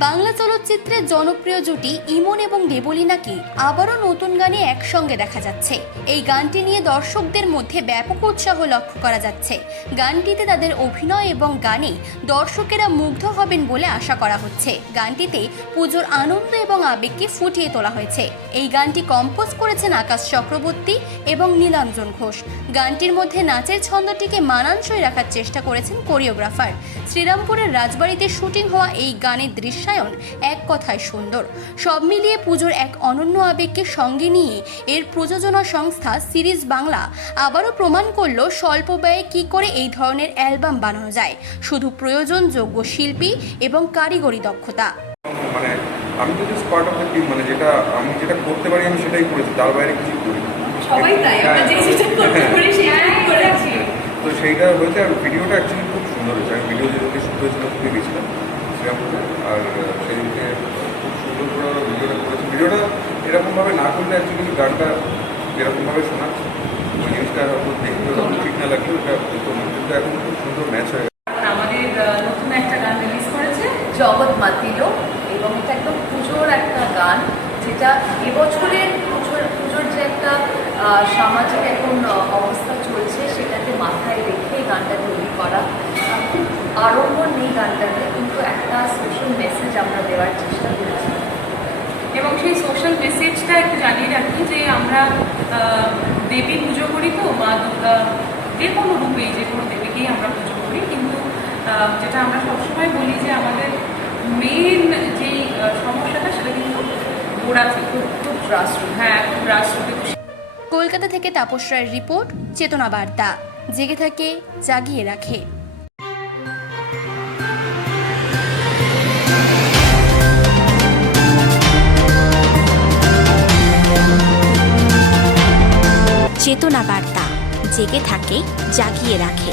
বাংলা চলচ্চিত্রের জনপ্রিয় জুটি ইমন এবং দেবলীনাকে আবারও নতুন গানে একসঙ্গে দেখা যাচ্ছে। এই গানটি নিয়ে দর্শকদের মধ্যে ব্যাপক উৎসাহ লক্ষ্য করা যাচ্ছে। গানটিতে তাদের অভিনয় এবং গানে দর্শকেরা মুগ্ধ হবেন বলে আশা করা হচ্ছে। গানটিতে পুজোর আনন্দ এবং আবেগকে ফুটিয়ে তোলা হয়েছে। এই গানটি কম্পোজ করেছেন আকাশ চক্রবর্তী এবং নীলাঞ্জন ঘোষ। গানটির মধ্যে নাচের ছন্দটিকে মানানসই রাখার চেষ্টা করেছেন কোরিওগ্রাফার। শ্রীরামপুরের রাজবাড়িতে শুটিং হওয়া এই গানের দৃশ্যায়ন এক কথায় সুন্দর। সব মিলিয়ে পুজোর এক অনন্য আবেগকে সঙ্গে নিয়ে এর প্রযোজনা সংস্থা সিরিজ বাংলা আবারও প্রমাণ করলো স্বল্প ব্যয়ে কী করে এই ধরনের অ্যালবাম বানানো যায়, শুধু প্রয়োজনযোগ্য শিল্পী এবং কারিগরি দক্ষতা। মানে আমি তো just part of the team, মানে যেটা করতে পারি আমি সেটাই করেছি, তার বাইরে কিছু করি সবাই তাই, আমরা যেটা করতে পারি সেটাই করেছি। তো সেইটা হয়েছে। আর ভিডিওটা অ্যাকচুয়ালি খুব সুন্দর হয়েছে। আমি ভিডিও যেদিনকে শুট হয়েছিল খুবই গেছিলাম শ্রীরামপুরে, আর সেদিনকে খুব সুন্দর করে ওরা ভিডিওটা করেছে। ভিডিওটা এরকমভাবে না করলে অ্যাকচুয়ালি গানটা যেরকমভাবে শোনাচ্ছে ওই জিনিসটা হয়তো দেখতে ঠিক না লাগলেও এটা কিন্তু এখন খুব সুন্দর ম্যাচ হয়ে গেছে। আমাদের নতুন একটা গান রিলিজ করেছে জগৎ মাতিল, এবং এটা একদম পুজোর একটা গান, যেটা এবছরের পুজোর যে একটা সামাজিক এখন অবস্থা চলছে সেটাকে মাথায় রেখে গানটা তৈরি করা। খুব আড়ম্বর নেই গানটাতে, কিন্তু একটা সোশ্যাল মেসেজ আমরা দেওয়ার চেষ্টা করেছি। এবং সেই সোশ্যাল মেসেজটা একটু জানিয়ে রাখি যে আমরা দেবী পুজো করি, তো মা দুর্গা যে কোনো রূপেই যে কোনো দেবীকেই আমরা পুজো করি, কিন্তু যেটা আমরা সবসময় বলি যে আমাদের মেন যেই সমস্যাটা সেটা কিন্তু গোড়া থেকে খুব গ্রাসরুট, খুব গ্রাসরুটে। কলকাতা থেকে তাপস রায়ের রিপোর্ট, চেতনা বার্তা, জেগে থাকে জাগিয়ে রাখে। চেতনা বার্তা, জেগে থাকে জাগিয়ে রাখে।